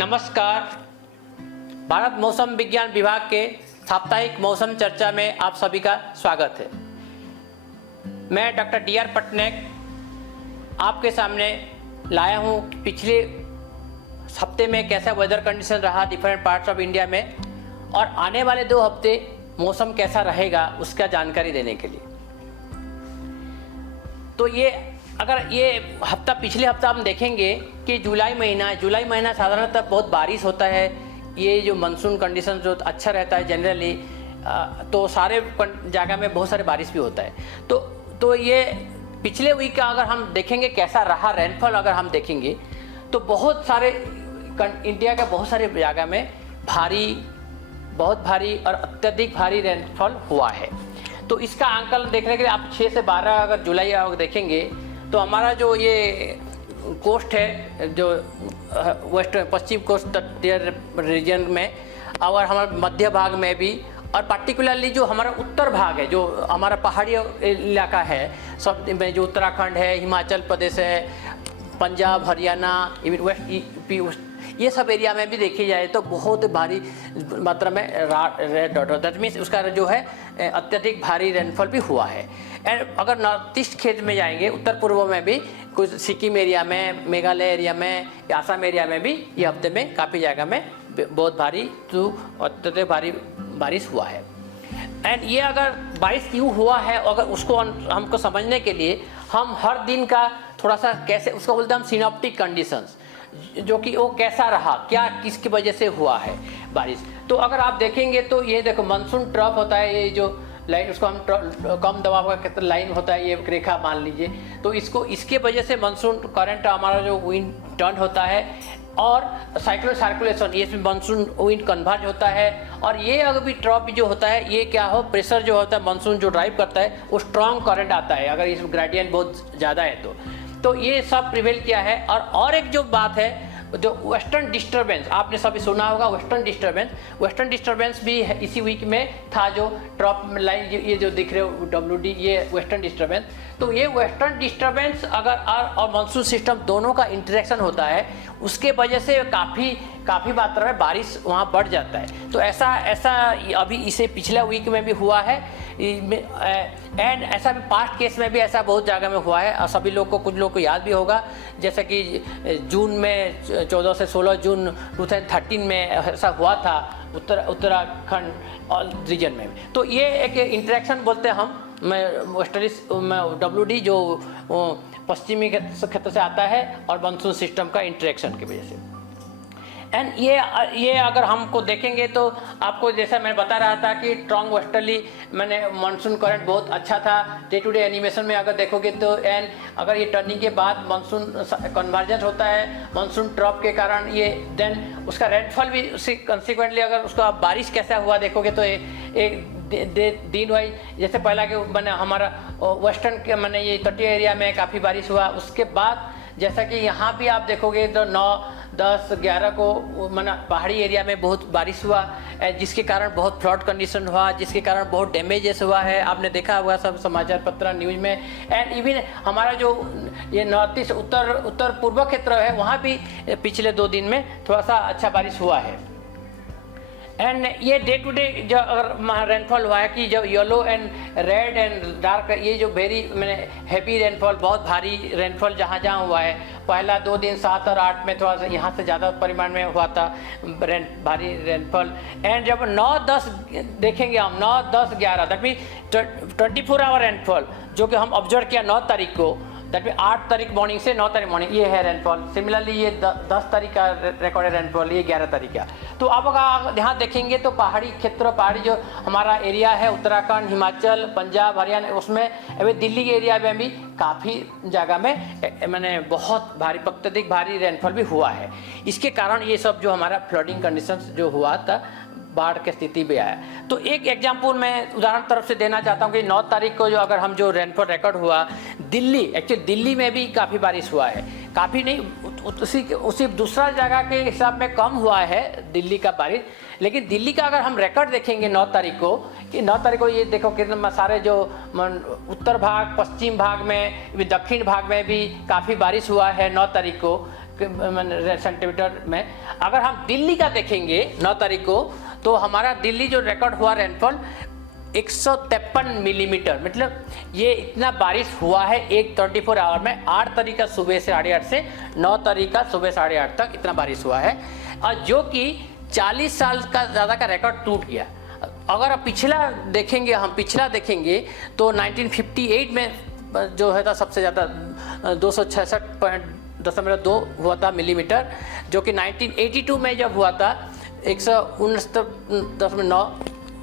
नमस्कार। भारत मौसम विज्ञान विभाग के साप्ताहिक मौसम चर्चा में आप सभी का स्वागत है। मैं डॉक्टर डी.आर. पटनायक आपके सामने लाया हूँ पिछले हफ्ते में कैसा वेदर कंडीशन रहा डिफरेंट पार्ट्स ऑफ इंडिया में, और आने वाले 2 हफ्ते मौसम कैसा रहेगा उसका जानकारी देने के लिए। तो पिछले हफ्ता हम देखेंगे कि जुलाई महीना साधारणतः बहुत बारिश होता है। ये जो मानसून कंडीशन जो अच्छा रहता है जनरली, तो सारे जगह में बहुत सारे बारिश भी होता है। तो ये पिछले वीक का अगर हम देखेंगे कैसा रहा रेनफॉल, अगर हम देखेंगे तो बहुत सारे इंडिया के बहुत सारे जगह में बहुत भारी और अत्यधिक भारी रेनफॉल हुआ है। तो इसका आंकलन देखने के लिए आप 6 से 12 अगर जुलाई अगर देखेंगे तो हमारा जो ये कोस्ट है, जो वेस्ट पश्चिम कोस्ट तटीय रीजन में और हमारे मध्य भाग में भी, और पर्टिकुलरली जो हमारा उत्तर भाग है, जो हमारा पहाड़ी इलाका है, सब में जो उत्तराखंड है, हिमाचल प्रदेश है, पंजाब, हरियाणा, इवन वेस्ट, ये सब एरिया में भी देखी जाए तो बहुत भारी मात्रा में रेड डॉट, दैट मीन्स उसका जो है अत्यधिक भारी रेनफॉल भी हुआ है। एंड अगर नॉर्थ ईस्ट क्षेत्र में जाएंगे, उत्तर पूर्व में भी कुछ सिक्किम एरिया में, मेघालय एरिया में, आसाम एरिया में भी ये हफ्ते में काफ़ी जगह में बहुत भारी तो अत्यधिक भारी बारिश हुआ है। एंड ये अगर बारिश क्यों हुआ है, अगर उसको हमको समझने के लिए हम हर दिन का थोड़ा सा कैसे उसको बोलते हैं हम सिनॉप्टिक कंडीशंस, जो कि वो कैसा रहा, क्या किसकी वजह से हुआ है बारिश। तो अगर आप देखेंगे तो ये देखो मानसून ट्रफ होता है, ये जो लाइन उसको हम कम दबाव का कितना लाइन होता है, ये एक रेखा मान लीजिए। तो इसके वजह से मानसून करंट हमारा जो विंड टर्न होता है, और साइक्लोन सर्कुलेशन, ये इसमें मानसून विंड कन्वर्ज होता है। और ये अगर भी ट्रफ भी जो होता है, ये क्या हो, प्रेशर जो होता है मानसून जो ड्राइव करता है, वो स्ट्रॉन्ग करंट आता है अगर इस ग्रेडियंट बहुत ज़्यादा है तो ये सब प्रिवेल किया है। और एक जो बात है, जो वेस्टर्न डिस्टर्बेंस आपने सभी सुना होगा, वेस्टर्न डिस्टर्बेंस भी इसी वीक में था, जो ट्रफ लाइन ये जो दिख रहे हो WD, ये वेस्टर्न डिस्टर्बेंस। तो ये वेस्टर्न डिस्टर्बेंस अगर और मानसून सिस्टम दोनों का इंटरेक्शन होता है, उसके वजह से काफ़ी मात्रा में बारिश वहाँ बढ़ जाता है। तो ऐसा अभी इसे पिछले वीक में भी हुआ है, एंड ऐसा भी पास्ट केस में भी ऐसा बहुत जगह में हुआ है। और सभी लोग को, कुछ लोग को याद भी होगा, जैसे कि जून में 14 से 16 जून 2013 में ऐसा हुआ था उत्तराखंड रीजन में। तो ये एक इंटरेक्शन बोलते हैं हम WD, जो पश्चिमी क्षेत्र से आता है और मानसून सिस्टम का इंटरेक्शन की वजह से। एंड ये अगर हमको देखेंगे तो आपको जैसा मैं बता रहा था कि स्ट्रॉन्ग वेस्टर्ली मैंने मानसून करंट बहुत अच्छा था। डे टू डे एनिमेशन में अगर देखोगे तो, एंड अगर ये टर्निंग के बाद मानसून कन्वर्जेंस होता है मानसून ट्रफ के कारण, ये देन उसका रेनफॉल भी उसी कंसिक्वेंटली अगर उसका बारिश कैसा हुआ देखोगे तो एक दिन वाइज, जैसे पहला के मैंने हमारा वेस्टर्न के मैंने ये तटीय एरिया में काफ़ी बारिश हुआ। उसके बाद जैसा कि यहाँ भी आप देखोगे तो 9, 10, 11 को मैंने पहाड़ी एरिया में बहुत बारिश हुआ, जिसके कारण बहुत फ्लड कंडीशन हुआ, जिसके कारण बहुत डैमेजेस हुआ है। आपने देखा होगा सब समाचार पत्र न्यूज़ में। एंड इवन हमारा जो ये नॉर्थ ईस्ट उत्तर पूर्व क्षेत्र है, वहाँ भी पिछले 2 दिन में थोड़ा सा अच्छा बारिश हुआ है। एंड ये डे टू डे जो अगर रेनफॉल हुआ है कि जब yellow and red and dark, ये जो वेरी मैंने हैवी रेनफॉल, बहुत भारी रेनफॉल जहाँ हुआ है, पहला 2 दिन 7 और 8 में थोड़ा सा यहाँ से ज़्यादा परिमाण में हुआ था भारी रेनफॉल। एंड जब 9, 10 देखेंगे हम, 9, 10, 11 दैट मीन 24 आवर रेनफॉल जो कि हम ऑब्जर्व किया 9 तारीख को, दैट मीन 8 तारीख मॉर्निंग से 9 तारीख मॉर्निंग, ये है रेनफॉल। सिमिलरली ये 10 तारीख का रिकॉर्डेड रेनफॉल, ये 11 तारीख का। तो आप अगर यहाँ देखेंगे तो पहाड़ी क्षेत्र, पहाड़ी जो हमारा एरिया है, उत्तराखंड, हिमाचल, पंजाब, हरियाणा, उसमें अभी दिल्ली के एरिया में भी काफ़ी जगह में मैंने बहुत भारी अत्यधिक भारी रेनफॉल भी हुआ है। इसके कारण ये सब जो हमारा फ्लडिंग कंडीशंस जो हुआ था, बाढ़ की स्थिति भी आया। तो एक एग्जाम्पल मैं उदाहरण तरफ से देना चाहता हूँ कि 9 तारीख को जो अगर हम जो रेनफॉल रिकॉर्ड हुआ दिल्ली में भी काफ़ी बारिश हुआ है, काफ़ी नहीं, उसी दूसरा जगह के हिसाब में कम हुआ है दिल्ली का बारिश। लेकिन दिल्ली का अगर हम रिकॉर्ड देखेंगे 9 तारीख को, कि 9 तारीख को ये देखो कितना सारे जो उत्तर भाग, पश्चिम भाग में, दक्षिण भाग में भी काफ़ी बारिश हुआ है 9 तारीख को। सेंटीमीटर में। अगर हम दिल्ली का देखेंगे 9 तारीख को, तो हमारा दिल्ली जो रिकॉर्ड हुआ रेनफॉल 153 मिलीमीटर, मतलब ये इतना बारिश हुआ है एक 24 आवर में। 8 तारीख का सुबह से 8:30 से 9 तारीख का सुबह 8:30 तक इतना बारिश हुआ है, और जो कि 40 साल का ज़्यादा का रिकॉर्ड टूट गया। अगर आप पिछला देखेंगे, हम पिछला देखेंगे तो 1958 में जो है था सबसे ज़्यादा 266.2 हुआ था मिलीमीटर, जो कि 1982 में जब हुआ था 169.9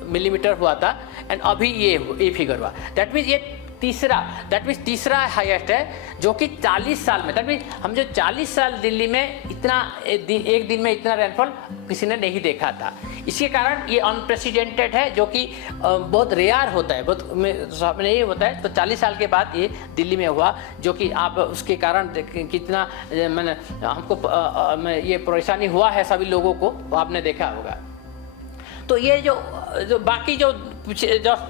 मिलीमीटर हुआ था, एंड अभी ये फिगर हुआ। दैट मीन्स ये तीसरा हाईएस्ट है, जो कि 40 साल में। दैट मीन्स हम जो 40 साल दिल्ली में इतना एक दिन में इतना रेनफॉल किसी ने नहीं देखा था। इसके कारण ये अनप्रेसिडेंटेड है, जो कि बहुत रेयर होता है, बहुत नहीं होता है। तो 40 साल के बाद ये दिल्ली में हुआ, जो कि आप उसके कारण कितना मैंने हमको ये परेशानी हुआ है सभी लोगों को, आपने देखा होगा। तो ये जो बाकी जो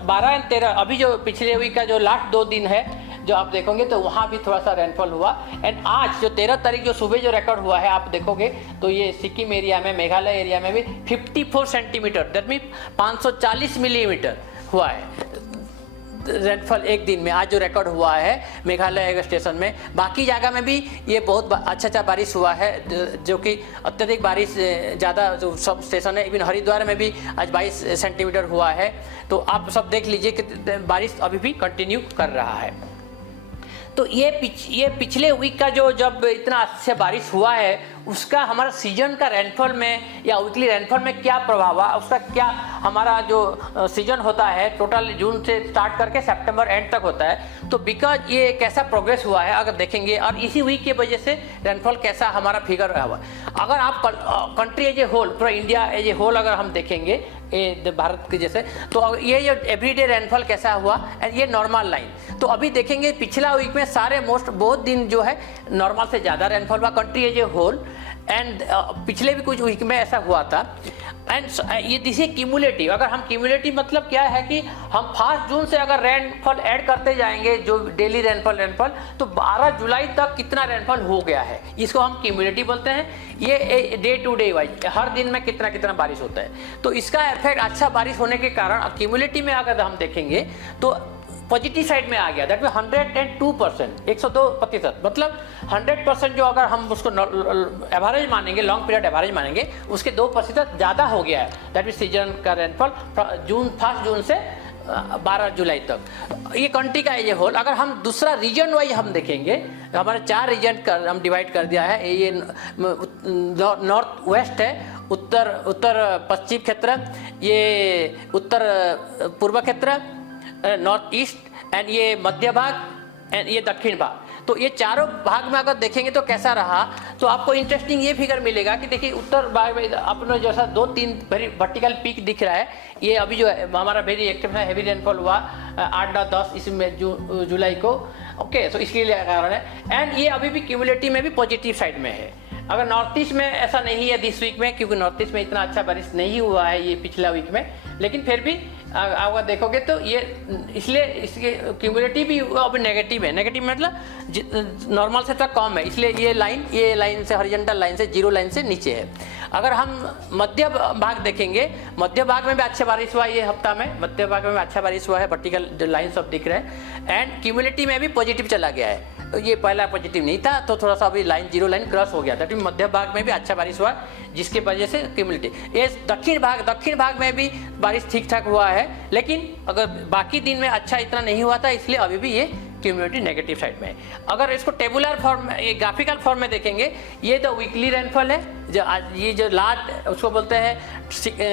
12 और 13 अभी जो पिछले वीक का जो लास्ट 2 दिन है जो आप देखोगे, तो वहाँ भी थोड़ा सा रेनफॉल हुआ। एंड आज जो 13 तारीख जो सुबह जो रिकॉर्ड हुआ है आप देखोगे, तो ये सिक्किम एरिया में, मेघालय एरिया में भी 54 सेंटीमीटर, दैट मीन 540 मिलीमीटर हुआ है रेनफॉल एक दिन में, आज जो रिकॉर्ड हुआ है मेघालय स्टेशन में। बाकी जगह में भी ये बहुत अच्छा बारिश हुआ है, जो कि अत्यधिक बारिश ज़्यादा जो सब स्टेशन है। इवन हरिद्वार में भी आज 22 सेंटीमीटर हुआ है। तो आप सब देख लीजिए कि बारिश अभी भी कंटिन्यू कर रहा है। तो ये पिछले वीक का जो जब इतना अच्छा बारिश हुआ है, उसका हमारा सीजन का रेनफॉल में या वीकली रेनफॉल में क्या प्रभाव हुआ, उसका क्या हमारा जो सीजन होता है टोटल जून से स्टार्ट करके सितंबर एंड तक होता है। तो बिकॉज ये कैसा प्रोग्रेस हुआ है अगर देखेंगे, और इसी वीक की वजह से रेनफॉल कैसा हमारा फिगर रहा हुआ। अगर आप कंट्री एज ए होल, पूरा इंडिया एज ए होल अगर हम देखेंगे भारत के जैसे, तो ये जो एवरीडे रेनफॉल कैसा हुआ, एंड ये नॉर्मल लाइन। तो अभी देखेंगे पिछला वीक में सारे बहुत दिन जो है नॉर्मल से ज़्यादा रेनफॉल हुआ country as a whole, and पिछले भी कुछ वीक में ऐसा हुआ था। एंड ये दिस क्यूमुलेटिव, अगर हम क्यूमुलेटिव मतलब क्या है कि हम 1 जून से अगर रेनफॉल ऐड करते जाएंगे जो डेली रेनफॉल तो 12 जुलाई तक कितना रेनफॉल हो गया है, इसको हम क्यूमुलेटिव बोलते हैं। ये डे टू डे वाइज हर दिन में कितना बारिश होता है। तो इसका इफेक्ट अच्छा बारिश होने के कारण क्यूमुलेटिव में अगर हम देखेंगे तो पॉजिटिव साइड में आ गया। दैट मीन 102%, 102%, मतलब 100% जो अगर हम उसको एवरेज मानेंगे, लॉन्ग पीरियड एवरेज मानेंगे, उसके 2% ज़्यादा हो गया है। दैट मीन सीजन का रेनफॉल 1 जून से 12 जुलाई तक। ये कंट्री का ये होल। अगर हम दूसरा रीजन वाइज हम देखेंगे, हमारे 4 रीजन हम डिवाइड कर दिया है। ये नॉर्थ वेस्ट है, उत्तर पश्चिम क्षेत्र, ये उत्तर पूर्व क्षेत्र, नॉर्थ ईस्ट, एंड ये मध्य भाग, एंड ये दक्षिण भाग। तो ये चारों भाग में अगर देखेंगे तो कैसा रहा, तो आपको इंटरेस्टिंग ये फिगर मिलेगा कि देखिए उत्तर भाग में अपने जैसा 2-3 वेरी वर्टिकल पीक दिख रहा है। ये अभी जो है हमारा वेरी एक्टिव हैवी रेनफॉल हुआ 8, 9, 10 इसमें जुलाई को। ओके, तो इसके लिए कारण है। एंड ये अभी भी क्यूमुलेटिव में भी पॉजिटिव साइड में है। अगर नॉर्थ ईस्ट में ऐसा नहीं है दिस वीक में, क्योंकि नॉर्थ ईस्ट में इतना अच्छा बारिश नहीं हुआ है ये पिछला वीक में, लेकिन फिर भी अगर देखोगे तो ये इसलिए इसके क्यूमुलेटिव भी अभी नेगेटिव है। नेगेटिव मतलब नॉर्मल से थोड़ा कम है, इसलिए ये लाइन से हॉरिजॉन्टल लाइन से 0 लाइन से नीचे है। अगर हम मध्य भाग देखेंगे, मध्य भाग में भी अच्छा बारिश हुआ ये हफ्ता में, मध्य भाग में अच्छा बारिश हुआ है, वर्टिकल लाइन सब दिख रहे हैं। एंड क्यूमुलेटिव में भी पॉजिटिव चला गया है। तो ये पहला पॉजिटिव नहीं था, तो थोड़ा सा अभी 0 लाइन क्रॉस हो गया। दैट मीन मध्य भाग में भी अच्छा बारिश हुआ, जिसके वजह से क्यूमुलेटिव। ये दक्षिण भाग में भी बारिश ठीक ठाक हुआ है, लेकिन अगर बाकी दिन में अच्छा इतना नहीं हुआ था, इसलिए अभी भी ये क्यूमुलेटिव नेगेटिव साइड में है। अगर इसको टेबुलर फॉर्म, ये ग्राफिकल फॉर्म में देखेंगे, ये तो वीकली रेनफॉल है। जो ये जो लार्ज उसको बोलते हैं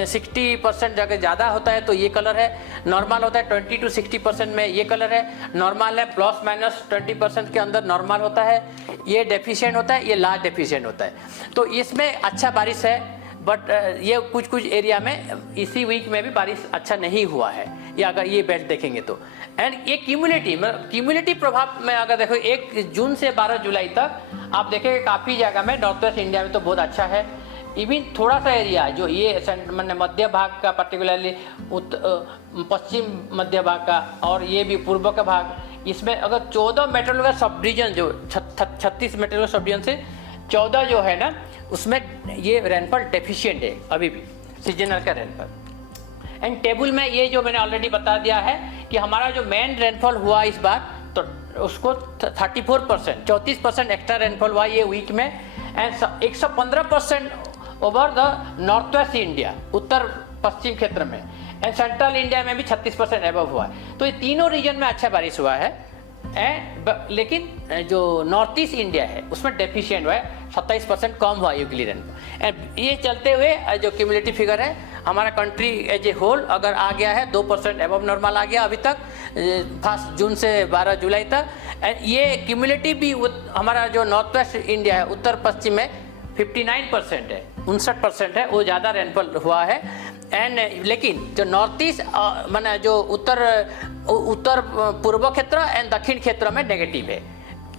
60% जगह ज़्यादा होता है तो ये कलर है, नॉर्मल होता है 20 to 60% में ये कलर है, नॉर्मल है ±20% के अंदर नॉर्मल होता है, ये डेफिशिएंट होता है, ये लार्ज डेफिशिएंट होता है। तो इसमें अच्छा बारिश है, बट ये कुछ एरिया में इसी वीक में भी बारिश अच्छा नहीं हुआ है, या अगर ये बेल्ट देखेंगे तो। एंड ये क्यूमुलेटिव प्रभाव में अगर देखो 1 जून से 12 जुलाई तक आप देखेंगे काफ़ी जगह में नॉर्थ वेस्ट इंडिया में तो बहुत अच्छा है। इवन थोड़ा सा एरिया जो ये मध्य भाग का, पर्टिकुलरली पश्चिम मध्य भाग का, और ये भी पूर्व का भाग, इसमें अगर 14 मेट्रोलॉजिकल सब डिवीजन जो 36 मेट्रोलॉजिकल सब डिवीजन से 14 जो है ना उसमें ये रेनफॉल डेफिशिएंट है अभी भी, सीजनल का रेनफॉल। एंड टेबल में ये जो मैंने ऑलरेडी बता दिया है कि हमारा जो मेन रेनफॉल हुआ इस बार, तो उसको 34%, 34% एक्स्ट्रा रेनफॉल हुआ ये वीक में। And 115% over the north west India, उत्तर पश्चिम क्षेत्र में। एंड सेंट्रल इंडिया में भी 36% एबव हुआ है। तो ये तीनों रीजन में अच्छा बारिश हुआ है। लेकिन जो नॉर्थ ईस्ट इंडिया है उसमें डेफिशिएंट हुआ है, 27% कम हुआ यूक्लिड रेनफॉल। एंड ये चलते हुए जो क्यूमुलेटिव फिगर है हमारा कंट्री एज ए होल अगर आ गया है 2% एबव नॉर्मल आ गया अभी तक 1 जून से 12 जुलाई तक। एंड ये क्यूमुलेटिव भी हमारा जो नॉर्थ वेस्ट इंडिया है, उत्तर पश्चिम में 59% है, 59% है, वो ज़्यादा रेनफॉल हुआ है। एंड लेकिन जो नॉर्थ ईस्ट माने जो उत्तर पूर्व क्षेत्र एंड दक्षिण क्षेत्र में नेगेटिव है।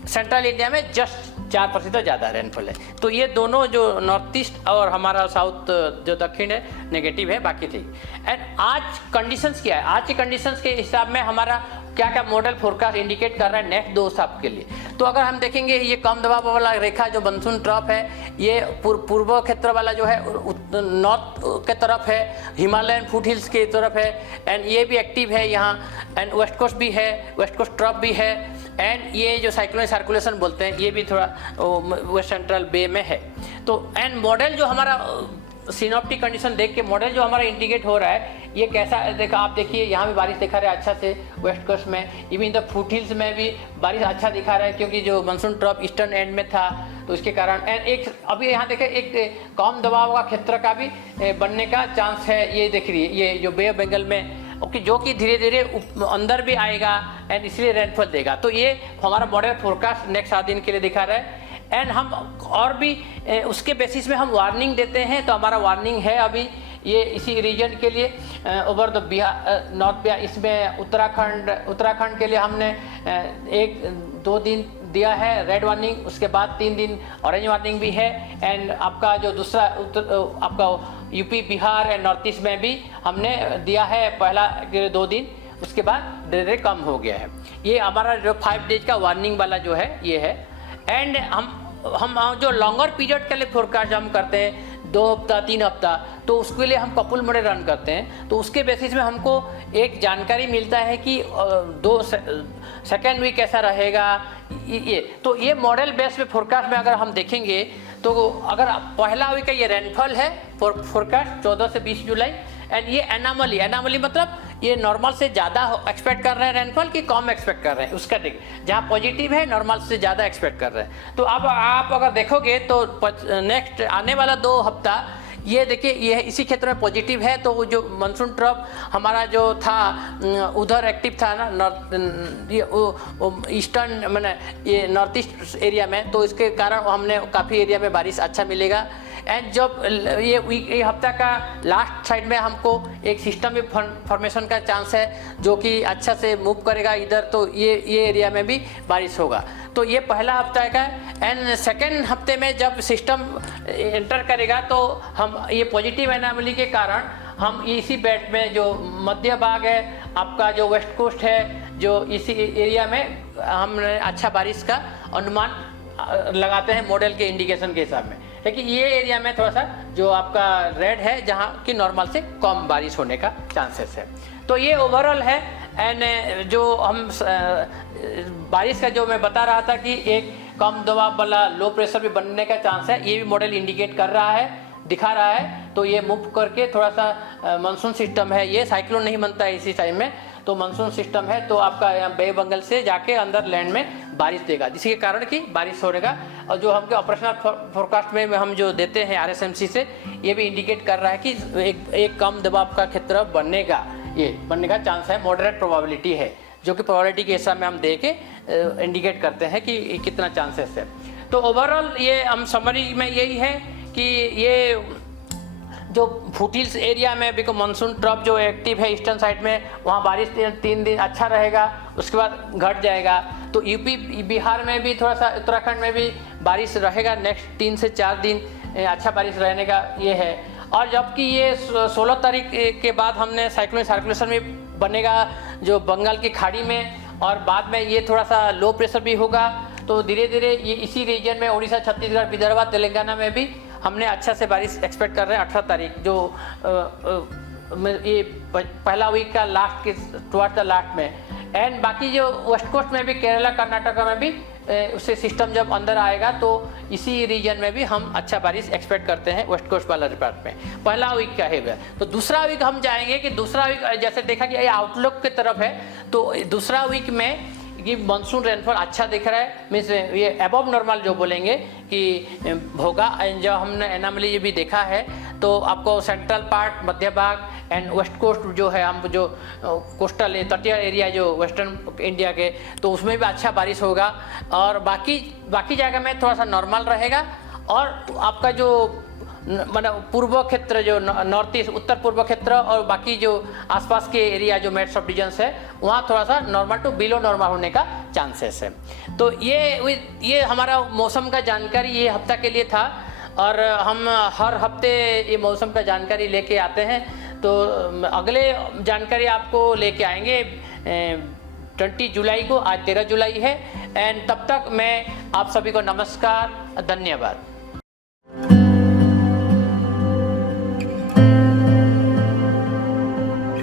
सेंट्रल इंडिया में जस्ट 4% ज़्यादा रेनफॉल है। तो ये दोनों जो नॉर्थ ईस्ट और हमारा साउथ जो दक्षिण है नेगेटिव है, बाकी ठीक। एंड आज कंडीशंस क्या है, आज की कंडीशंस के हिसाब में हमारा क्या क्या मॉडल फोरकास्ट इंडिकेट कर रहा है नेक्स्ट 2 साल के लिए। तो अगर हम देखेंगे ये कम दबाव वाला रेखा जो मानसून ट्रफ है, ये पूर्व क्षेत्र वाला जो है नॉर्थ के तरफ है, हिमालयन फुट हिल्स की तरफ है। एंड ये भी एक्टिव है यहाँ। एंड वेस्ट कोस्ट भी है, वेस्ट कोस्ट ट्रफ भी है। एंड ये जो साइक्लोनिक सर्कुलेशन बोलते हैं ये भी थोड़ा वेस्ट सेंट्रल बे में है। तो एंड मॉडल जो हमारा सिनॉप्टिक कंडीशन देख के मॉडल जो हमारा इंडिकेट हो रहा है ये कैसा देखा, आप देखिए यहाँ भी बारिश दिखा रहा है अच्छा से वेस्ट कोस्ट में, इवन द फुट हिल्स में भी बारिश अच्छा दिखा रहा है क्योंकि जो मानसून ट्रफ ईस्टर्न एंड में था तो उसके कारण। एंड एक अभी यहाँ देखें एक कम दबाव का क्षेत्र का भी बनने का चांस है, ये देख रही है ये जो बे ऑफ बंगाल में, ओके, जो कि धीरे धीरे अंदर भी आएगा एंड इसलिए रेनफॉल देगा। तो ये हमारा मॉडल फोरकास्ट नेक्स्ट 7 दिन के लिए दिखा रहा है। एंड हम और भी उसके बेसिस में हम वार्निंग देते हैं। तो हमारा वार्निंग है अभी ये इसी रीजन के लिए over the Bihar north Bihar, इसमें उत्तराखंड के लिए हमने 1-2 दिन दिया है रेड वार्निंग, उसके बाद 3 दिन ऑरेंज वार्निंग भी है। एंड आपका जो दूसरा आपका UP Bihar and north east में भी हमने दिया है पहला 2 दिन, उसके बाद धीरे धीरे कम हो गया है। ये हमारा जो 5 डेज का वार्निंग वाला जो है ये है। एंड हम जो लॉन्गर पीरियड के लिए फोरकास्ट हम करते हैं 2 हफ्ता 3 हफ्ता, तो उसके लिए हम कपुल मॉडल रन करते हैं। तो उसके बेसिस में हमको एक जानकारी मिलता है कि 2 सेकेंड वीक कैसा रहेगा ये। तो ये मॉडल बेस पे फोरकास्ट में अगर हम देखेंगे तो अगर पहला वीक का ये रेनफॉल है फोरकास्ट 14 से 20 जुलाई। एंड ये एनामली मतलब ये नॉर्मल से ज़्यादा एक्सपेक्ट कर रहे हैं रेनफॉल कि कम एक्सपेक्ट कर रहे हैं, उसका देख जहाँ पॉजिटिव है नॉर्मल से ज़्यादा एक्सपेक्ट कर रहे हैं। तो अब आप अगर देखोगे तो नेक्स्ट आने वाला 2 हफ्ता ये देखिए ये इसी क्षेत्र में पॉजिटिव है। तो जो मानसून ट्रफ हमारा जो था उधर एक्टिव था ना नॉर्थ ईस्टर्न मैंने ये नॉर्थ ईस्ट एरिया में, तो इसके कारण हमने काफ़ी एरिया में बारिश अच्छा मिलेगा। एंड जब ये हफ्ता का लास्ट साइड में हमको एक सिस्टम भी फॉर्मेशन का चांस है जो कि अच्छा से मूव करेगा इधर, तो ये एरिया में भी बारिश होगा। तो ये पहला हफ्ता का। एंड सेकेंड हफ्ते में जब सिस्टम एंटर करेगा तो हम ये पॉजिटिव एनामली के कारण हम इसी बेल्ट में जो मध्य भाग है आपका जो वेस्ट कोस्ट है जो इसी एरिया में हम अच्छा बारिश का अनुमान लगाते हैं मॉडल के इंडिकेशन के हिसाब में। लेकिन ये एरिया में थोड़ा सा जो आपका रेड है जहाँ की नॉर्मल से कम बारिश होने का चांसेस है। तो ये ओवरऑल है। एंड जो हम बारिश का जो मैं बता रहा था कि एक कम दबाव वाला लो प्रेशर भी बनने का चांस है, ये भी मॉडल इंडिकेट कर रहा है, दिखा रहा है। तो ये मूव करके थोड़ा सा मानसून सिस्टम है, ये साइक्लोन नहीं बनता है इसी टाइम में, तो मानसून सिस्टम है तो आपका यहाँ बे बंगाल से जाके अंदर लैंड में बारिश देगा, जिसके कारण कि बारिश होगा। और जो हमके ऑपरेशनल फोरकास्ट में हम जो देते हैं RSMC से, ये भी इंडिकेट कर रहा है कि एक कम दबाव का क्षेत्र बनने का चांस है, मॉडरेट प्रोबेबिलिटी है, जो कि प्रोबेबिलिटी के हिसाब में हम दे के इंडिकेट करते हैं कि कितना चांसेस है। तो ओवरऑल ये हम समरी में यही है कि ये जो फुटिल्स एरिया में बिकॉज मानसून ट्रफ जो एक्टिव है ईस्टर्न साइड में, वहाँ बारिश 3 दिन अच्छा रहेगा, उसके बाद घट जाएगा। तो यूपी बिहार में भी थोड़ा सा, उत्तराखंड में भी बारिश रहेगा नेक्स्ट 3 से 4 दिन, अच्छा बारिश रहने का ये है। और जबकि ये 16 तारीख के बाद हमने साइक्लोनिक सर्कुलेशन भी बनेगा जो बंगाल की खाड़ी में, और बाद में ये थोड़ा सा लो प्रेशर भी होगा। तो धीरे धीरे ये इसी रीजन में उड़ीसा, छत्तीसगढ़, विदर्भ, तेलंगाना में भी हमने अच्छा से बारिश एक्सपेक्ट कर रहे हैं 18 तारीख जो ये पहला वीक का लास्ट के टुवर्ड्स द लास्ट में। एंड बाकी जो वेस्ट कोस्ट में भी, केरला, कर्नाटका में भी उससे सिस्टम जब अंदर आएगा तो इसी रीजन में भी हम अच्छा बारिश एक्सपेक्ट करते हैं वेस्ट कोस्ट वाला पार्ट में। पहला वीक का है। तो दूसरा वीक हम जाएंगे कि दूसरा वीक जैसे देखा कि ये आउटलुक की तरफ है, तो दूसरा वीक में कि मानसून रेनफॉल अच्छा दिख रहा है, मीन्स ये अबव नॉर्मल जो बोलेंगे कि होगा। जब हमने एनामली भी देखा है तो आपको सेंट्रल पार्ट, मध्य भाग एंड वेस्ट कोस्ट जो है, हम जो कोस्टल तटीय एरिया जो वेस्टर्न इंडिया के, तो उसमें भी अच्छा बारिश होगा। और बाकी जगह में थोड़ा सा नॉर्मल रहेगा। और आपका जो मतलब पूर्व क्षेत्र जो नॉर्थ ईस्ट, उत्तर पूर्व क्षेत्र और बाकी जो आसपास के एरिया जो मेट्स ऑफ रीजन्स है, वहाँ थोड़ा सा नॉर्मल टू बिलो नॉर्मल होने का चांसेस है। तो ये हमारा मौसम का जानकारी ये हफ्ता के लिए था। और हम हर हफ्ते ये मौसम का जानकारी लेके आते हैं। तो अगले जानकारी आपको लेके आएंगे 20 जुलाई को। आज 13 जुलाई है। एंड तब तक मैं आप सभी को नमस्कार, धन्यवाद।